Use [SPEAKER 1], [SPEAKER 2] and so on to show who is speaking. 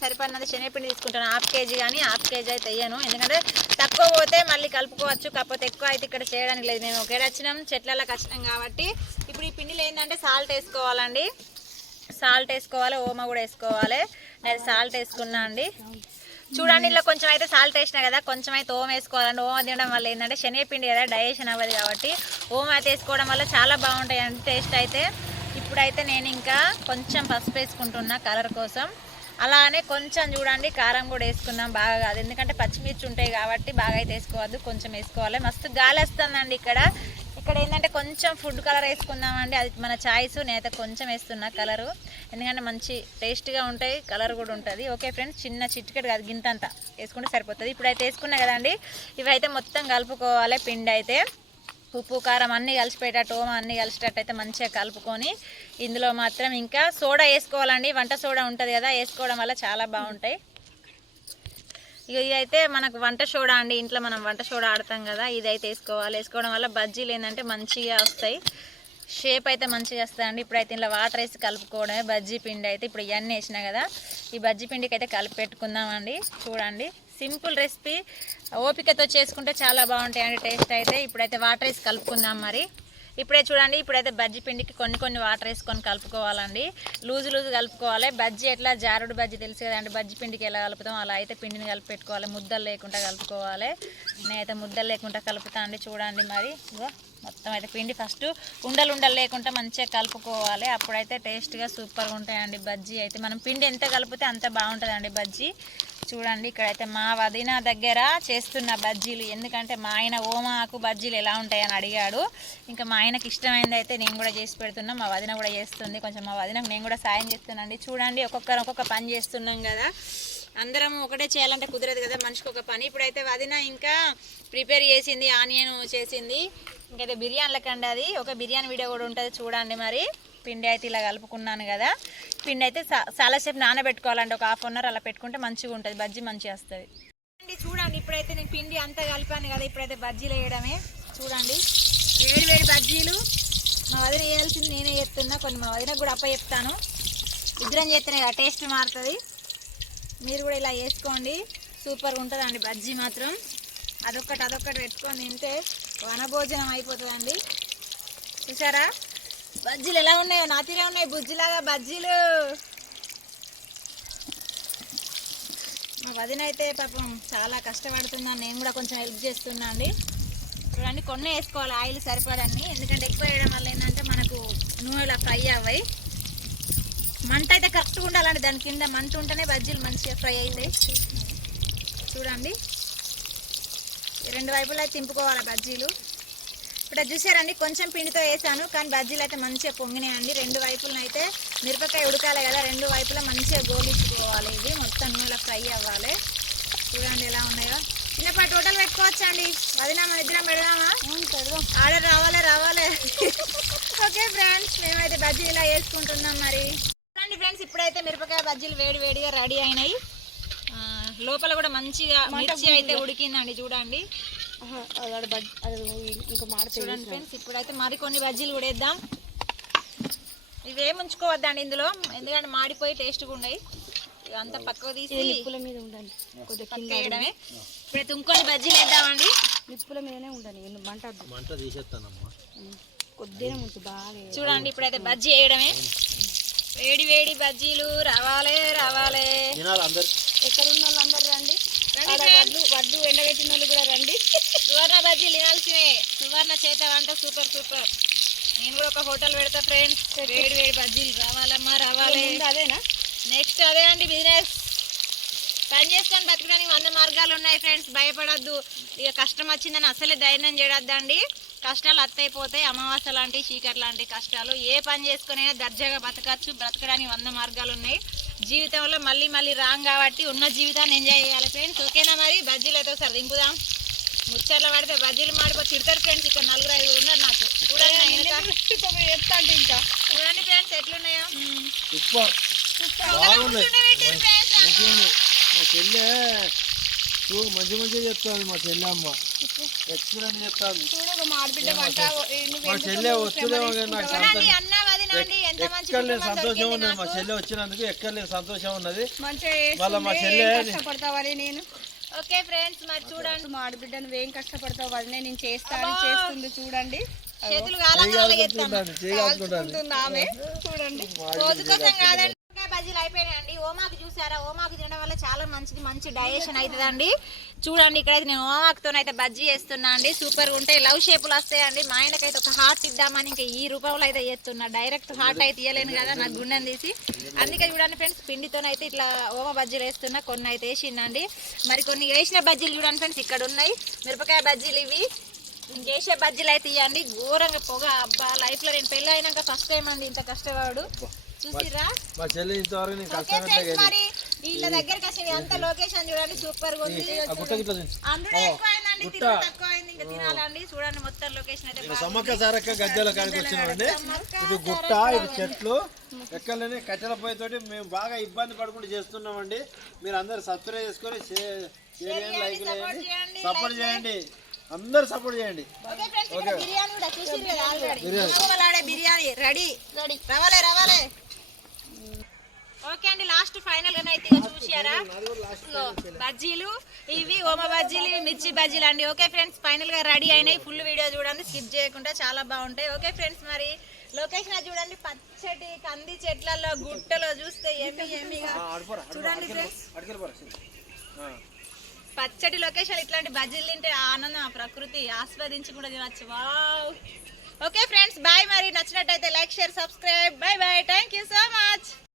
[SPEAKER 1] సరిపడినంత శనగపిండి తీసుకుంటాను. హాఫ్ కేజీ కానీ హాఫ్ కేజీ అయితే వేయను ఎందుకంటే తక్కువ పోతే మళ్ళీ కలుపుకోవచ్చు. కాకపోతే ఎక్కువ అయితే ఇక్కడ చేయడానికి లేదు. మేము ఒకేడ వచ్చినాం చెట్లలో కష్టం కాబట్టి. ఇప్పుడు ఈ పిండిలో ఏంటంటే సాల్ట్ వేసుకోవాలండి. సాల్ట్ వేసుకోవాలి ఓమ కూడా వేసుకోవాలి. నేను సాల్ట్ వేసుకున్నా అండి. చూడండి ఇలా కొంచెం అయితే సాల్ట్ వేసినా కదా కొంచెం అయితే ఓమ వేసుకోవాలండి. ఓమ తినడం వల్ల ఏంటంటే శనగపిండి కదా డైజెషన్ అవ్వదు కాబట్టి. ఓమ అయితే వేసుకోవడం వల్ల చాలా బాగుంటాయి అండి టేస్ట్ అయితే. ఇప్పుడైతే నేను ఇంకా కొంచెం పసుపు వేసుకుంటున్నా కలర్ కోసం. అలానే కొంచెం చూడండి కారం కూడా వేసుకున్నాం బాగా. కాదు ఎందుకంటే పచ్చిమిర్చి ఉంటాయి కాబట్టి బాగా అయితే వేసుకోవద్దు కొంచెం వేసుకోవాలి. మస్తు గాలి వస్తుందండి ఇక్కడ. ఇక్కడ ఏంటంటే కొంచెం ఫుడ్ కలర్ వేసుకుందామండి. అది మన చాయిస్ నేనైతే కొంచెం వేస్తున్నా కలరు ఎందుకంటే మంచి టేస్ట్గా ఉంటాయి కలర్ కూడా ఉంటుంది. ఓకే ఫ్రెండ్స్ చిన్న చిటికెట్ కాదు గింతంతా వేసుకుంటే సరిపోతుంది. ఇప్పుడైతే వేసుకున్నా కదండి ఇవైతే మొత్తం కలుపుకోవాలి పిండి అయితే. ఉప్పు కారం అన్నీ కలిసిపోయేటట్టు ఓమ అన్నీ కలిసేటట్టు అయితే మంచిగా కలుపుకొని ఇందులో మాత్రం ఇంకా సోడా వేసుకోవాలండి. వంట సోడా ఉంటుంది కదా వేసుకోవడం వల్ల చాలా బాగుంటాయి. ఇక ఇదైతే మనకు వంట సోడా అండి. ఇంట్లో మనం వంట సోడా ఆడతాం కదా ఇదైతే వేసుకోవాలి. వేసుకోవడం వల్ల బజ్జీలు ఏంటంటే మంచిగా వస్తాయి. షేప్ అయితే మంచిగా వస్తాయండి ఇప్పుడైతే ఇంట్లో వాటర్ వేసి కలుపుకోవడమే. బజ్జీ పిండి అయితే ఇప్పుడు ఇవన్నీ వేసినా కదా ఈ బజ్జీ పిండికి అయితే కలిపి పెట్టుకుందామండి చూడండి. Simple recipe. ఓపికతో చేసుకుంటే చాలా బాగుంటాయండి టేస్ట్ అయితే. ఇప్పుడైతే వాటర్ వేసి కలుపుకుందాం మరి. ఇప్పుడే చూడండి ఇప్పుడైతే బజ్జీ పిండికి కొన్ని కొన్ని వాటర్ వేసుకొని కలుపుకోవాలండి. లూజు లూజు కలుపుకోవాలి. బజ్జీ ఎట్లా? జారుడు బజ్జీ తెలుసు కదండి. బజ్జీ పిండికి ఎలా కలుపుతాం అలా అయితే పిండిని కలిపి పెట్టుకోవాలి. ముద్దలు లేకుండా కలుపుకోవాలి. నేనైతే ముద్దలు లేకుండా కలుపుతా అండి చూడండి మరి. ఇగో మొత్తం అయితే పిండి ఫస్ట్ ఉండలు ఉండలు లేకుండా మంచిగా కలుపుకోవాలి. అప్పుడైతే టేస్ట్గా సూపర్గా ఉంటాయండి బజ్జీ. అయితే మనం పిండి ఎంత కలిపితే అంత బాగుంటుందండి బజ్జీ. చూడండి ఇక్కడైతే మా వదిన దగ్గర చేస్తున్న బజ్జీలు. ఎందుకంటే మా ఆయన ఓమాకు బజ్జీలు ఎలా ఉంటాయని అడిగాడు. ఇంకా మా ఆయనకి ఇష్టమైంది అయితే నేను కూడా చేసి పెడుతున్నా. మా వదిన కూడా చేస్తుంది. కొంచెం మా వదినకు నేను కూడా సాయం చేస్తున్నాండి చూడండి ఒక్కొక్కరు ఒక్కొక్క పని చేస్తున్నాం కదా. అందరం ఒకటే చేయాలంటే కుదరదు కదా మనిషికి ఒక పని. ఇప్పుడైతే వదిన ఇంకా ప్రిపేర్ చేసింది ఆనియన్ చేసింది. ఇంకైతే బిర్యానీలకి అండి అది. ఒక బిర్యానీ వీడియో కూడా ఉంటుంది చూడండి మరి. పిండి అయితే ఇలా కలుపుకున్నాను కదా. పిండి అయితే చాలాసేపు నానబెట్టుకోవాలండి. ఒక హాఫ్ అన్ అవర్ అలా పెట్టుకుంటే మంచిగా ఉంటుంది. బజ్జీ మంచిగా వస్తుంది. చూడండి చూడండి ఇప్పుడైతే నేను పిండి అంతా కలిపాను కదా. ఇప్పుడైతే బజ్జీలు వేయడమే. చూడండి. వేడి వేడి బజ్జీలు. మా వదిన వేయాల్సింది నేనే చెప్తున్నా కొన్ని మా వదినకు కూడా అప్ప చెప్తాను. ఇద్దరం చేస్తేనే కదా టేస్ట్ మారుతుంది. మీరు కూడా ఇలా వేసుకోండి సూపర్గా ఉంటుందండి బజ్జీ మాత్రం. అదొక్కటి అదొక్కటి పెట్టుకొని తింటే వనభోజనం అయిపోతుందండి. చూసారా? బజ్జీలు ఎలా ఉన్నాయో? నా తీరే ఉన్నాయి బుజ్జిలాగా బజ్జీలు. మా వదిన అయితే పాపం చాలా కష్టపడుతున్నాను. నేను కూడా కొంచెం హెల్ప్ చేస్తున్నా అండి చూడండి కొన్ని వేసుకోవాలి. ఆయిల్ సరిపడండి ఎందుకంటే ఎక్కువ వేయడం వల్ల ఏంటంటే మనకు నూనెలా ఫ్రై అవ్వాయి. మంట అయితే కరెక్ట్గా ఉండాలండి. దాని కింద మంట ఉంటేనే బజ్జీలు మంచిగా ఫ్రై అవుతాయి. చూడండి. రెండు వైపులా తింపుకోవాలి బజ్జీలు. ఇప్పుడు చూసారండి కొంచెం పిండితో వేసాను కానీ బజ్జీలు అయితే మంచిగా పొంగినాయండి. రెండు వైపులను అయితే మిరపకాయ ఉడకాలి కదా రెండు వైపులా మంచిగా గోలించుకోవాలి. ఇవి మొత్తం నూనెలో ఫ్రై అవ్వాలి. చూడండి ఎలా ఉన్నాయో. చిన్నపాటి హోటల్ పెట్టుకోవచ్చా అండి వదినా మన ఇద్దరం పెడదామా ఆర్డర్ రావాలే రావాలే. ఓకే ఫ్రెండ్స్ మేమైతే బజ్జీలు ఇలా వేసుకుంటున్నాం మరి. చూడండి ఫ్రెండ్స్ ఇప్పుడైతే మిరపకాయ బజ్జీలు వేడి వేడిగా రెడీ అయినాయి. లోపల కూడా మంచిగా మిర్చి అయితే ఉడికిందండి చూడండి.
[SPEAKER 2] ఇంకా మాట
[SPEAKER 1] చూడండి ఫ్రెండ్స్ ఇప్పుడైతే మరి కొన్ని బజ్జీలు కూడా వేద్దాం. ఇవేం ఉంచుకోవద్దండి ఇందులో ఎందుకంటే మాడిపోయి టేస్ట్గా ఉన్నాయి ఇక అంతా పక్కకు తీసి
[SPEAKER 2] నిప్పుల మీద ఉండాలి కొద్దిగా
[SPEAKER 1] పక్క వేయడమే. ఇప్పుడైతే ఇంకొన్ని బజ్జీలు వేద్దామండి.
[SPEAKER 2] నిప్పుల మీదనే ఉండాలి ఎందు- మంట.
[SPEAKER 3] మంట తీసేస్తానమ్మా.
[SPEAKER 2] కొద్దిగా ముంచు బాగా
[SPEAKER 1] చూడండి ఇప్పుడైతే బజ్జీ వేయడమే. వేడి వేడి బజ్జీలు రావాలే రావాలే.
[SPEAKER 3] తినాలి అందరు.
[SPEAKER 2] ఎక్కడ ఉన్న వాళ్ళు అందరు రండి. వడ్లు వడ్లు ఎండబెట్టిన వాళ్ళు కూడా రండి.
[SPEAKER 1] సువర్ణ బజ్జీలు తినాల్సినవి సువర్ణ చేత వంట సూపర్ సూపర్. నేను కూడా ఒక హోటల్ పెడతా ఫ్రెండ్స్. వేడి వేడి బజ్జీలు రావాలమ్మా రావాలి.
[SPEAKER 2] అదేనా?
[SPEAKER 1] నెక్స్ట్ అదే అండి బిజినెస్. పని చేసుకొని బతకడానికి వంద మార్గాలు ఉన్నాయి ఫ్రెండ్స్. భయపడొద్దు. ఇక కష్టం వచ్చిందని అసలే ధైర్యం చేయొద్దండి. కష్టాలు అత్తైపోతాయి. అమావాస్య లాంటి చీకటి లాంటి కష్టాలు. ఏ పని చేసుకునైనా దర్జాగా బతకచ్చు. బ్రతకడానికి వంద మార్గాలు ఉన్నాయి. జీవితంలో మళ్ళీ మళ్ళీ రాంగ్ కాబట్టి ఉన్న జీవితాన్ని ఎంజాయ్ చేయాలి ఫ్రెండ్స్ ఓకేనా మరి? బజ్జీలు అయితే ఒకసారి దింపుదాం ముచ్చట్లు పడితే బజ్జీలు మాడిపో తిడతారు ఫ్రెండ్స్ ఇక్కడ నలుగురు ఐదుగురు ఉన్నారు నాకు. చూడండి
[SPEAKER 2] అంటే ఇంకా.
[SPEAKER 1] చూడండి ఫ్రెండ్స్ ఎట్లున్నాయో.
[SPEAKER 3] మంచి మంచిగా చెప్తుంది మా చెల్లె అమ్మ ఎక్స్పీరియన్స్ చెప్తాను
[SPEAKER 2] మా
[SPEAKER 3] చెల్లె వస్తుందేమో నాకు
[SPEAKER 1] కుటుంబం
[SPEAKER 3] సంతోషం ఉన్నది. మా. చెల్లె వచ్చినందుకు ఎక్కడలేని సంతోషం ఉన్నది.
[SPEAKER 2] మంచిగా
[SPEAKER 3] వాళ్ళ మా చెల్లె-
[SPEAKER 2] కష్టపడతావని నేను.
[SPEAKER 1] ఓకే ఫ్రెండ్స్ మరి చూడండి.
[SPEAKER 2] మా ఆడబిడ్డ నువ్వేం కష్టపడతావు వదినే నేను చేస్తాను చేస్తుంది చూడండి.
[SPEAKER 1] చేతులు
[SPEAKER 2] ఆమె. చూడండి.
[SPEAKER 1] రోజు కోసం కాదండి బజ్జీలు అయిపోయినాయండి. ఓమాకు చూసారా? ఓమాకు తినడం వల్ల చాలా మంచిది మంచి డైజెషన్ అవుతుందండి. చూడండి ఇక్కడైతే నేను ఓమాకుతో అయితే బజ్జీ చేస్తున్నా అండి. సూపర్గా ఉంటాయి. లవ్ షేపులు వస్తాయండి మా ఆయనకైతే ఒక హార్ట్ ఇద్దామని ఇంకా ఈ రూపంలో అయితే చేస్తున్నా. డైరెక్ట్ హార్ట్ అయితే ఇయ్యలేను కదా నాకు గుండెని తీసి. అందుకే చూడండి ఫ్రెండ్స్ పిండితోనైతే ఇట్లా ఓమ బజ్జీలు వేస్తున్నా. కొన్ని అయితే వేసిందండి. మరి కొన్ని వేసిన బజ్జీలు చూడండి ఫ్రెండ్స్ ఇక్కడ ఉన్నాయి. మిరపకాయ బజ్జీలు ఇవి. ఇంకేసే బజ్జీలు అయితే ఇవ్వండి ఘోరంగా పొగ. అబ్బా లైఫ్లో నేను పెళ్ళి అయినాక ఫస్ట్ టైం అండి ఇంత కష్టపడు. చూసిరా మరి. వీళ్ళ దగ్గరికి వచ్చి అంత లొకేషన్ చూడండి సూపర్గా ఉంది అందులో ఎక్కువైందండి తిరుగు ఇంకా తినాలండి. చూడండి మొత్తం లొకేషన్ అయితే.
[SPEAKER 3] సమ్మక్క సారక్క గజ్జల కాడికి వచ్చినామండి ఇది గుట్ట ఇది చెట్లు. ఎక్కడలేని కట్టెల పొయ్యితోటి మేము బాగా ఇబ్బంది పడుకుంటూ చేస్తున్నామండి. మీరు అందరు సబ్స్క్రైబ్ చేసుకొని షేర్ చేయండి లైక్ చేయండి. సపోర్ట్ చేయండి. అందరు సపోర్ట్ చేయండి.
[SPEAKER 1] ఓకే ఫ్రెండ్స్ ఇక్కడ బిర్యానీ రెడీ రవాలే రవాలే ఓకే అండి లాస్ట్ ఫైనల్గా అయితే చూసారా బజ్జీలు ఇవి ఓమ బజ్జీలు మిర్చి బజ్జీలు అండి. ఓకే ఫ్రెండ్స్ ఫైనల్గా రెడీ అయినాయి. ఫుల్ వీడియో చూడండి స్కిప్ చేయకుండా చాలా బాగుంటాయి. ఓకే ఫ్రెండ్స్ మరి లొకేషన్ అది చూడండి పచ్చటి కంది చెట్లలో గుట్టలో చూస్తే ఎమ్మి ఎమ్మిగా చూడండి ఫ్రెండ్స్ పచ్చటి లొకేషన్ ఇట్లాంటి బజ్జీలు తింటే ఆనందం ఆ ప్రకృతి ఆస్వాదించి కూడా తినచ్చు. వావ్ ఓకే ఫ్రెండ్స్ బాయ్ మరి. నచ్చినట్టయితే like share subscribe bye bye thank you so much